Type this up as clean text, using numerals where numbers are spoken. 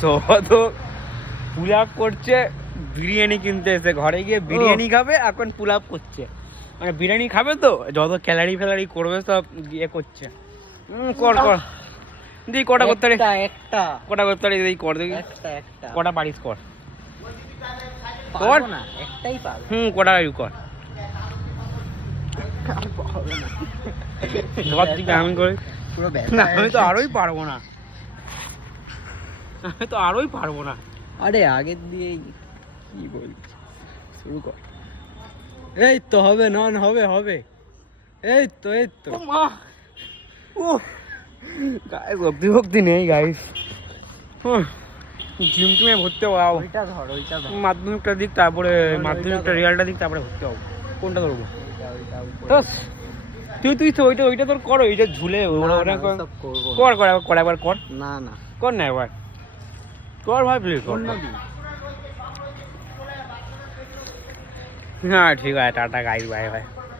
তো pull up করছে, বিরিয়ানি কিনতে এসে ঘরে গিয়ে বিরিয়ানি খাবে, এখন পুল আপ করছে। মানে বিরিয়ানি খাবে তো যত ক্যালারি ফ্যালারি করবে সব ইয়ে করছে। কর কর দি কটা করতে পারি, একটা কটা করতে পারি এই কর দেখি, একটা একটা কটা পারিস কর পারবো না, একটাই পারবো। কটা পারি কর। ধর দিকে আমি করি, পুরো না আমি তো আরোই পারবো না, আমি তো আরোই পারবো না। আরে আগের দিয়েই কি বলছি, শুরু কর। এই তো হবে, নন হবে হবে, এই তো এই তো। ও মা, ও গায়ে ভক্তি ভক্তি নেই গাইস। জিম টিমে ভর্তি হবো, ওইটা ধর, ওইটা ধর, মাধ্যমিকটা দিক, তারপরে ওইটা মাধ্যমিকটা ধর। রেজাল্টটা দিক, তারপরে ভর্তি হবো। কোনটা ধরবো? ওইটা ওইটা উপরে। ব্যাস, তুই তো ওইটা তোর কর, ওইটা ঝুলে না, ওরা না, কর ওইসব করবো না। কর কর কর একবার কর, না না, কর না একবার কর ভাই প্লিজ কর। অন্য দিন। হ্যাঁ ঠিক আছে, টাটা গাইস, বাই বাই।